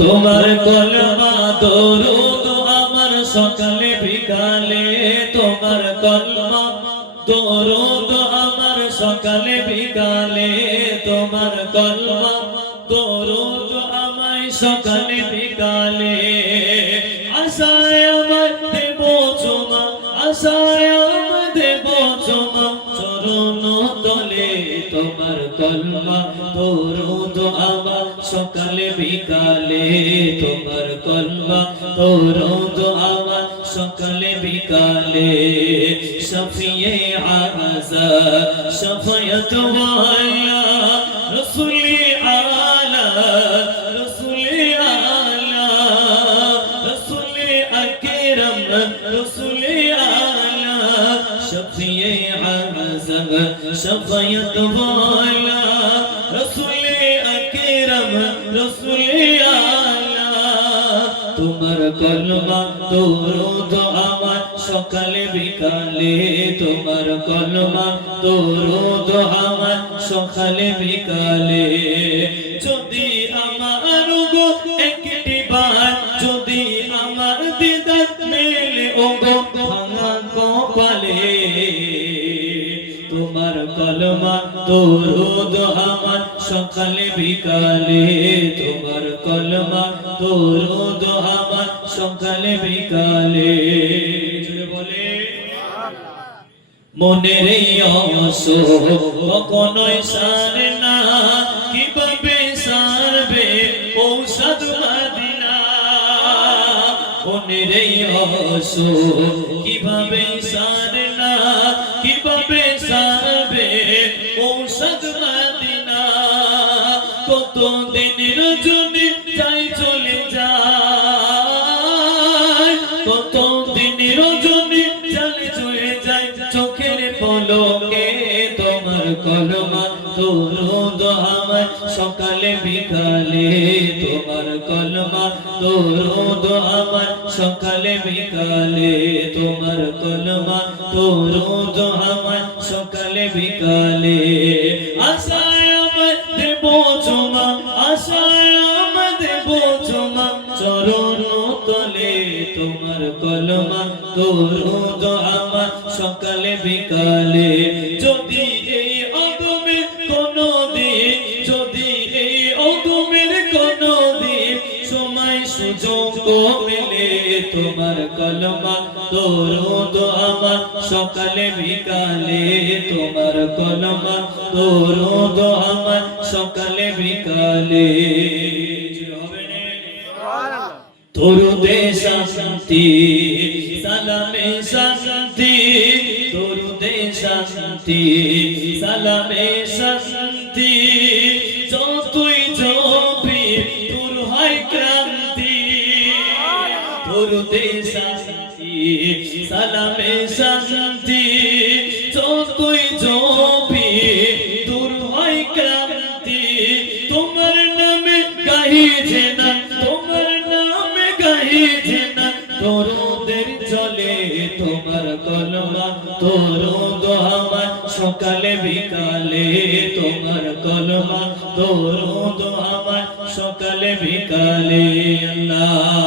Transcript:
তোমার কলমা দরুদ আমার সকালে বিকালে, তোমার কলমা দরুদ আমার সকালে বিকালে, তোমার কলমা দরুদ আমায় সকালে বিকালে। আশায় আমার দেব চুমা, আশায় আমার দেব চুমা চরণ তলে, তোমার কলমা দরুদ আমার সকালে বিকালে, তোমার কলমা দরুদ আমার সকালে বিকালে। শফিয়ে আযা শফায়াত ওয়ালা রাসূলি আলা, রাসূলি আলা, রাসূলি আকরাম, রাসূলি আলা। শফিয়ে আযা শফায়াত ওয়ালা রাসূলি আকরাম, রাসূলি আলা। তোমার কলমা দরুদ আমার সকালে বিকালে, তোমার কলমা দরুদ আমার সকালে বিকালে। যদি আমার গো একটি বার, যদি আমার দিদার মেলে ও গো ভাঙা কপালে, তোমার কলমা দরুদ আমার সকালে বিকালে, তোমার কলমা দরুদ আমার সকালে বিকালে। বলে মনের এই অসুখ কখনোই সারে না, কিভাবে সারবে ঔষধ মদিনা। মনের এই অসুখ কিভাবে সারে না, কিভাবে সারবে ঔষধ মদিনা। কত দিনের রজনী যাই চলে যায়, কত দিনের রজনী চলে চলে যায় চোখের পলকে। তোমার কলমা দরুদ আমার সকালে বিকালে, তোমার কলমা দরুদ আমার সকালে বিকালে, তোমার কলমা দরুদ আমার সকালে বিকালে। আশায় আমার দেব চুমা, আশায় আমার দেব চুমা চরণ তলে, তোমার কলমা দরুদ আমার সকালে বিকালে। যদি এই অগমের কোনো দিন, যদি এই অগমের কোনো দিন সময় সুযোগ মেলে, তোমার কলমা দরুদ আমার সকালে বিকালে, তোমার কলমা দরুদ আমার সকালে বিকালে। দরুদে শান্তি সালামে শান্তি, দরুদে শান্তি সালামে শান্তি। যতই জপি দূর হয় ক্রান্তি, দরুদে শান্তি সালামে শান্তি। যতই জপি দূর হয় ক্রান্তি। তোমার নামে গাইছে না, তোমার নামে গাইছে না দরুদের চলে, তোমার কলমা দরুদ আমার সকালে বিকালে, তোমার কলমা দরুদ আমার সকালে বিকালে। আল্লাহ।